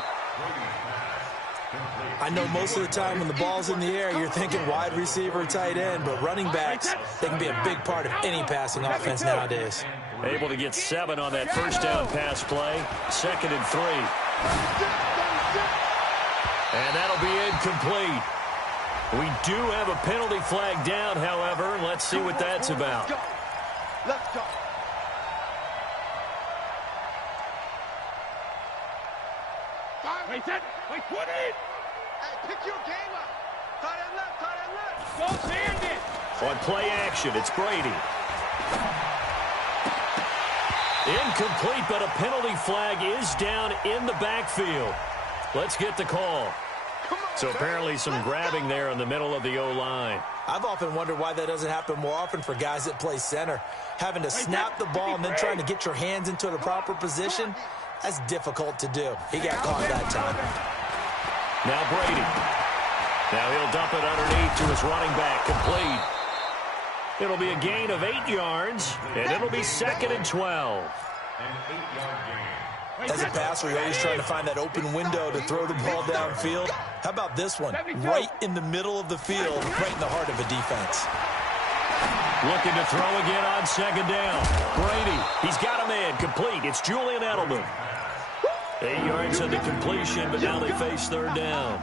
I know most of the time when the ball's in the air, you're thinking wide receiver, tight end, but running backs, they can be a big part of any passing offense nowadays. Able to get 7 on that first down pass play. 2nd and 3. And that'll be incomplete. We do have a penalty flag down, however. Let's see what that's about. Let's go. Wait, put it! Hey, pick your game up. Tight end left. Go Bandit! On play action, it's Brady. Incomplete, but a penalty flag is down in the backfield. Let's get the call. So apparently some grabbing there in the middle of the O-line. I've often wondered why that doesn't happen more often for guys that play center. Having to snap the ball and then trying to get your hands into the proper position, that's difficult to do. He got caught that time. Now Brady. Now he'll dump it underneath to his running back, complete. It'll be a gain of 8 yards, and it'll be 2nd and 12. As a passer, you're always trying to find that open window to throw the ball downfield. How about this one? Right in the middle of the field, right in the heart of a defense. Looking to throw again on 2nd down. Brady, he's got a man, complete. It's Julian Edelman. 8 yards on the completion, but now they face 3rd down.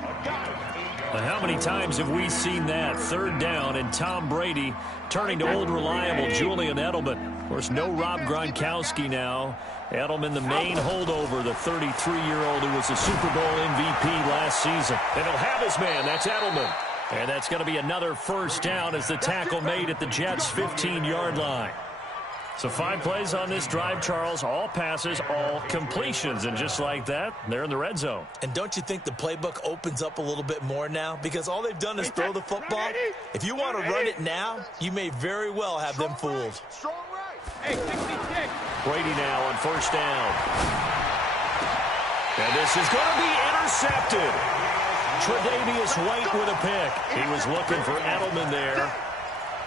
Now, how many times have we seen that? 3rd down, and Tom Brady turning to old reliable Julian Edelman. Of course, no Rob Gronkowski now. Edelman, the main holdover, the 33-year-old who was a Super Bowl MVP last season. And he'll have his man. That's Edelman. And that's going to be another first down as the tackle made at the Jets' 15-yard line. So 5 plays on this drive, Charles. All passes, all completions. And just like that, they're in the red zone. And don't you think the playbook opens up a little bit more now? Because all they've done is throw the football. If you want to run it now, you may very well have them fooled. Hey, 66. Brady now on 1st down. And this is going to be intercepted. Tre'Davious White with a pick. He was looking for Edelman there.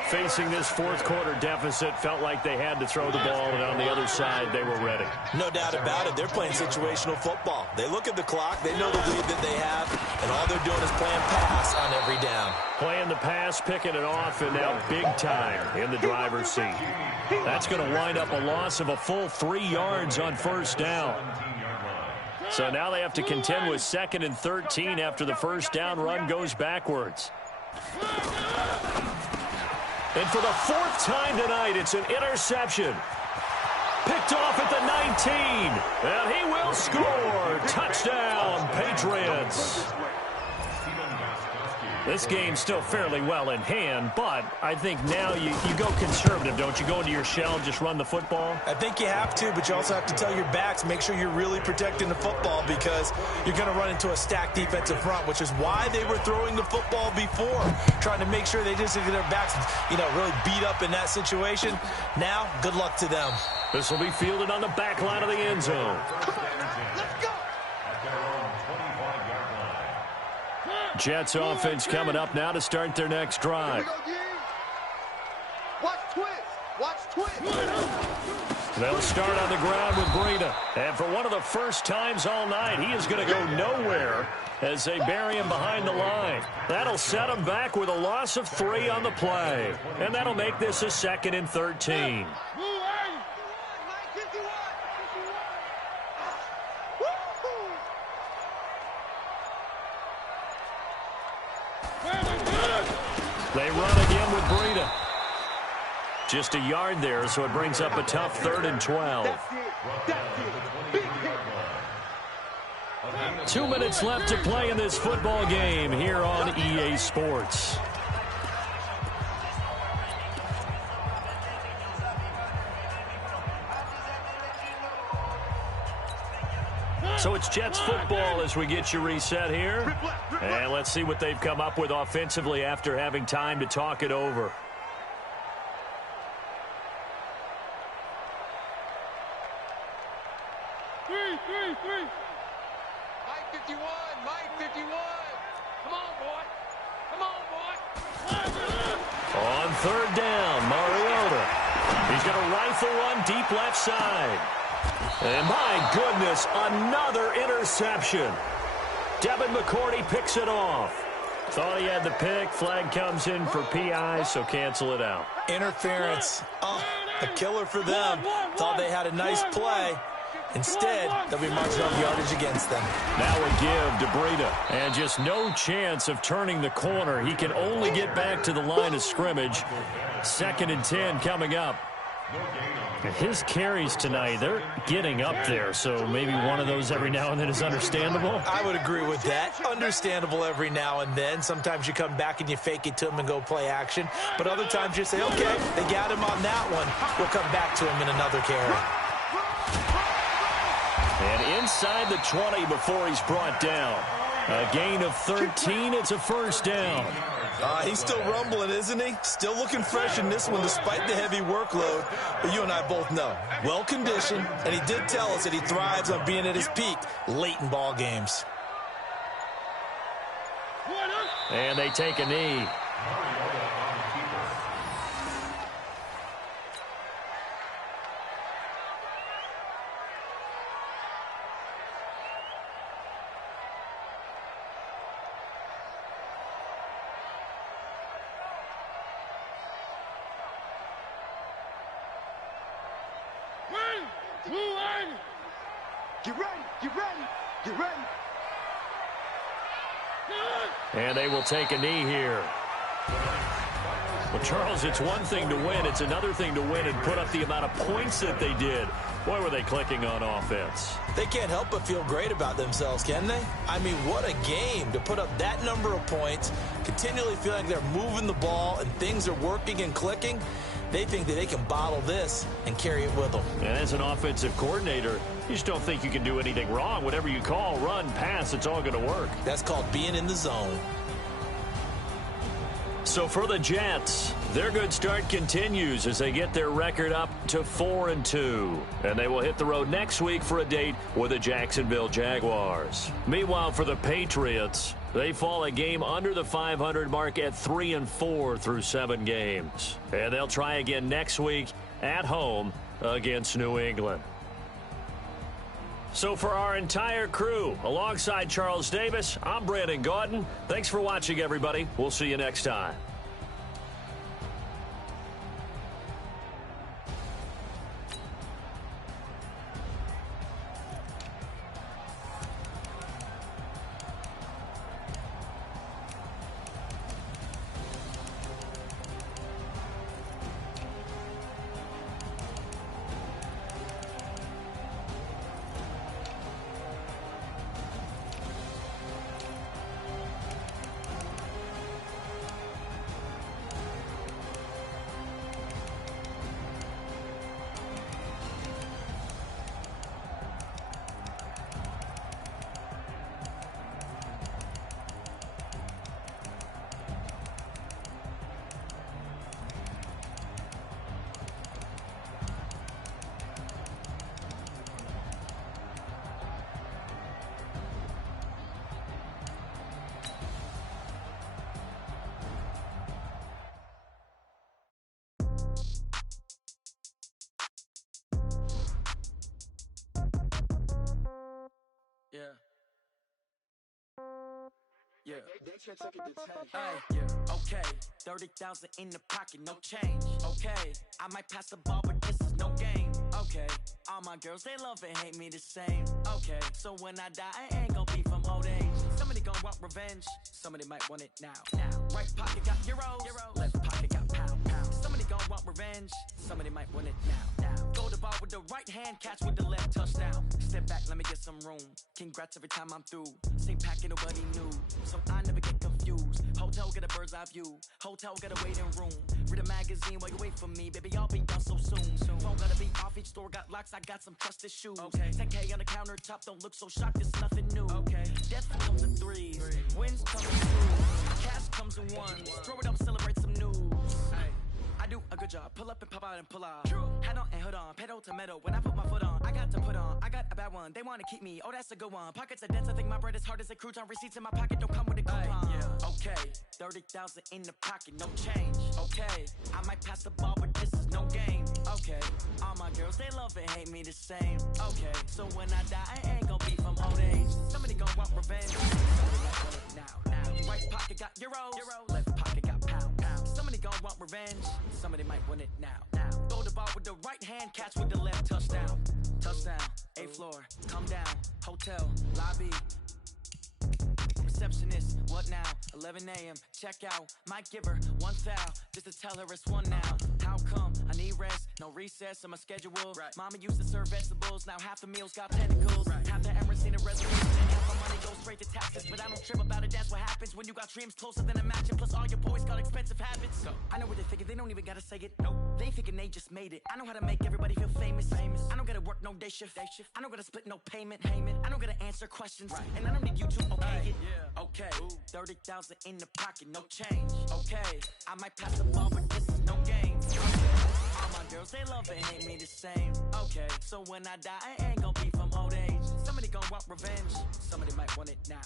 Facing this fourth quarter deficit, felt like they had to throw the ball, and on the other side, they were ready. No doubt about it. They're playing situational football. They look at the clock, they know the lead that they have, and all they're doing is playing pass on every down. Playing the pass, picking it off, and now big time in the driver's seat. That's going to wind up a loss of a full 3 yards on first down. So now they have to contend with 2nd and 13 after the first down run goes backwards. And for the 4th time tonight, it's an interception. Picked off at the 19. And he will score. Touchdown, Patriots. This game's still fairly well in hand, but I think now you go conservative, don't you? Go into your shell and just run the football? I think you have to, but you also have to tell your backs, make sure you're really protecting the football because you're going to run into a stacked defensive front, which is why they were throwing the football before, trying to make sure they just get their backs, really beat up in that situation. Now, good luck to them. This will be fielded on the back line of the end zone. Jets offense coming up now to start their next drive. Watch twist. Watch twist. They'll start on the ground with Breida. And for one of the first times all night, he is going to go nowhere as they bury him behind the line. That'll set him back with a loss of 3 on the play. And that'll make this a 2nd and 13. They run again with Breida. Just a yard there, so it brings up a tough 3rd and 12. 2 minutes left to play in this football game here on EA Sports. So it's Jets football as we get you reset here. And let's see what they've come up with offensively after having time to talk it over. Three. Mike 51. Mike 51. Come on, boy. Come on, boy. On 3rd down, Mariota. He's going to rifle one deep left side. And my goodness, another interception. Devin McCourty picks it off. Thought he had the pick. Flag comes in for PI, so cancel it out. Interference. Oh, a killer for them. Thought they had a nice play. Instead, they'll be marching off yardage against them. Now a give to Breida. And just no chance of turning the corner. He can only get back to the line of scrimmage. 2nd and 10 coming up. His carries tonight, they're getting up there, so maybe one of those every now and then is understandable. I would agree with that. Understandable every now and then. Sometimes you come back and you fake it to him and go play action. But other times you say, okay, they got him on that one. We'll come back to him in another carry. And inside the 20 before he's brought down. A gain of 13, it's a 1st down. He's still rumbling, isn't he? Still looking fresh in this one despite the heavy workload. But you and I both know, well-conditioned, and he did tell us that he thrives on being at his peak late in ball games. And they take a knee. Get ready. And they will take a knee here. Well, Charles, it's one thing to win. It's another thing to win and put up the amount of points that they did. Boy, were they clicking on offense. They can't help but feel great about themselves, can they? I mean, what a game to put up that number of points, continually feel like they're moving the ball and things are working and clicking. They think that they can bottle this and carry it with them. And as an offensive coordinator, you just don't think you can do anything wrong. Whatever you call, run, pass, it's all going to work. That's called being in the zone. So for the Jets, their good start continues as they get their record up to 4-2. And they will hit the road next week for a date with the Jacksonville Jaguars. Meanwhile, for the Patriots, They fall a game under the 500 mark at 3-4 through 7 games. And they'll try again next week at home against New England. So for our entire crew, alongside Charles Davis, I'm Brandon Gaudin. Thanks for watching, everybody. We'll see you next time. Yeah. Yeah. Okay. 30,000 in the pocket, no change. Okay. I might pass the ball, but this is no game. Okay. All my girls, they love and hate me the same. Okay. So when I die, I ain't gonna be from old age. Somebody gonna want revenge. Somebody might want it now. Right pocket got euros. Left pocket got pound. Somebody gonna want revenge. Somebody might want it now. Go the ball with the right hand, catch with the left, touchdown. Step back, let me get some room. Congrats every time I'm through. Same packet, nobody knew. So I never get confused. Hotel get a bird's eye view. Hotel get a waiting room. Read a magazine while you wait for me. Baby, I'll be done so soon. Phone gotta be off, each store got locks. I got some trusted shoes. Okay. 10K on the countertop, don't look so shocked, it's nothing new. Okay. Death comes in threes. Wins come in twos. Cash comes in ones. Throw it up, celebrate some news. I do a good job. Pull up and pop out and pull out. True. Hat on and hood on. Pedal to metal. When I put my foot on, I got to put on. I got a bad one. They want to keep me. Oh, that's a good one. Pockets are dense. I think my bread is hard as a crouton. Receipts in my pocket don't come with a coupon. Yeah. Okay. 30,000 in the pocket. No change. Okay. I might pass the ball, but this is no game. Okay. All my girls, they love and hate me the same. Okay. So when I die, I ain't gonna be from old age. Somebody gonna want revenge. Somebody might want it now. Right pocket got euros. Left pocket got pound. Somebody gonna want revenge. Somebody might want it now. Throw the ball with the right hand, catch with the left, touchdown. Touchdown, 8th floor, come down, hotel, lobby. Receptionist, what now? 11 a.m., check out. Might give her one foul, just to tell her it's one now. How come? I need rest, no recess in my schedule. Right. Mama used to serve vegetables, now half the meals got tentacles. Right. Half the Emirates seen a reservation, half my money goes straight to taxes. But I don't trip about it, that's what happens when you got dreams closer than a matching. Plus all your boys got expensive habits. So I know what they're thinking, they don't even gotta say it. Nope. They thinking they just made it. I know how to make everybody feel famous. I don't gotta work no day shift. I don't gotta split no payment. I don't gotta answer questions. Right. And I don't need you to okay it. Yeah. Okay. 30,000 in the pocket, no change. Okay. I might pass the ball, but this is no game. Okay. All my girls, they love and hate me the same. Okay. So when I die, I ain't gonna be from old age. Somebody gonna want revenge. Somebody might want it now.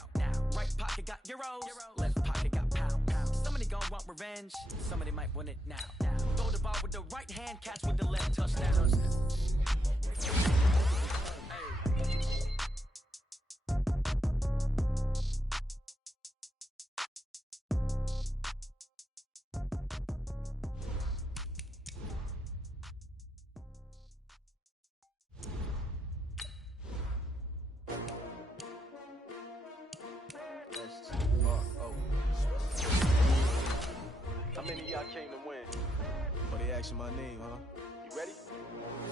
Right pocket got euros. Left pocket got pound. Somebody gonna want revenge. Somebody might want it now. Throw the ball with the right hand, catch with the left, touchdown. How many of y'all came to win? Oh, they asking my name, huh? You ready?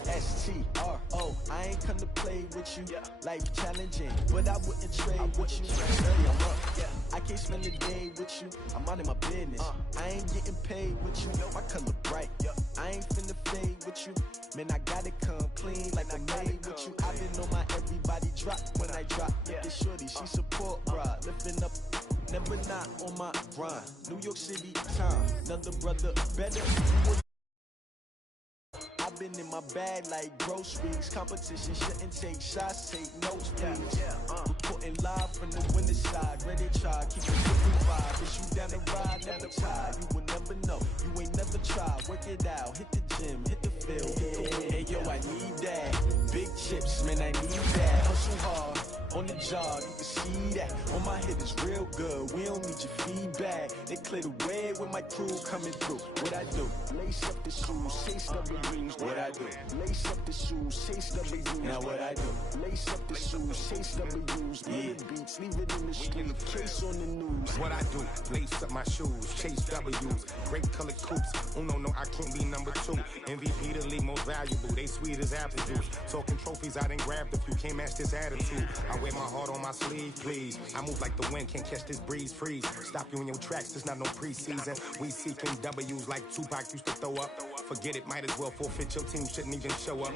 XxSoRrOwxX1989's. I ain't come to play with you. Yeah. Life challenging, but I wouldn't trade with you. Early I'm up. Yeah. I can't spend a day with you. I'm out in my business. I ain't getting paid with you. My color bright. I ain't finna fade with you. Man, I gotta come clean like I made with you. I've been on my everybody drop when I drop. Look at shorty, she support, bruh. Lifting up. Never not on my grind. New York City time, another brother better. I been in my bag like groceries. Competition shouldn't take shots, take notes, please. Reporting live from the winter side. Ready to try, keep it 55. Is you down the ride, never tired. You will never know, you ain't never tried. Work it out, hit the gym, hit the field, hit the wind. Hey yo, I need that. Big chips, man, I need that. Hustle hard. On the job, you can see that. On my head is real good. We don't need your feedback. They clear the way with my crew coming through. What I do? Lace up the shoes, chase W's. What I do? Lace up the shoes, chase W's. Now what I do? Lace up the shoes, chase W's. Yeah. Beats, leave it in the street. Case on the news. What I do? Lace up my shoes, chase W's. Great colored coops. Oh no, I can't be number 2. MVP the league most valuable. They sweet as apple juice. Talking trophies, I done grabbed a few. Can't match this attitude. I wear my heart on my sleeve, please. I move like the wind, can't catch this breeze, freeze. Stop you in your tracks, there's not no preseason. We seeking W's like Tupac used to throw up. Forget it, might as well forfeit, your team shouldn't even show up.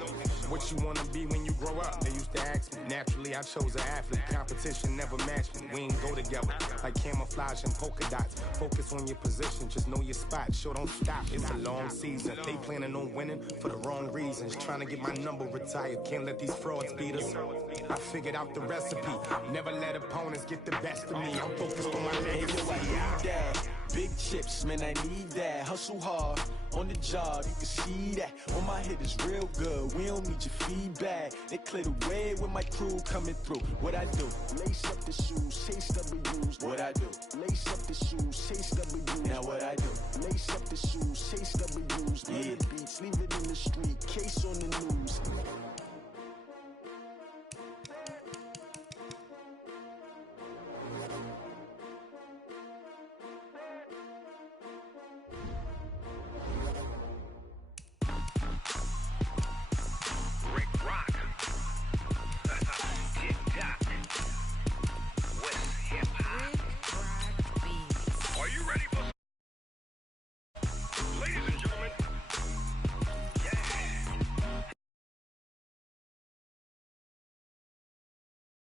What you wanna be when you grow up? They used to ask me. Naturally, I chose an athlete. Competition never matched me. We ain't go together like camouflage and polka dots. Focus on your position, just know your spot. Sure, don't stop, it's a long season. They planning on winning for the wrong reasons. Trying to get my number retired, can't let these frauds beat us. I figured out the recipe. Never let opponents get the best of me. I'm focused on my legacy. I need that. Big chips, man, I need that. Hustle hard on the job, you can see that. On my head is real good. We don't need your feedback. They clear the way with my crew coming through. What I do? Lace up the shoes, chase W's. What I do? Lace up the shoes, chase W's. Now what I do? Lace up the shoes, chase W's. Yeah. Beats, leave it in the street.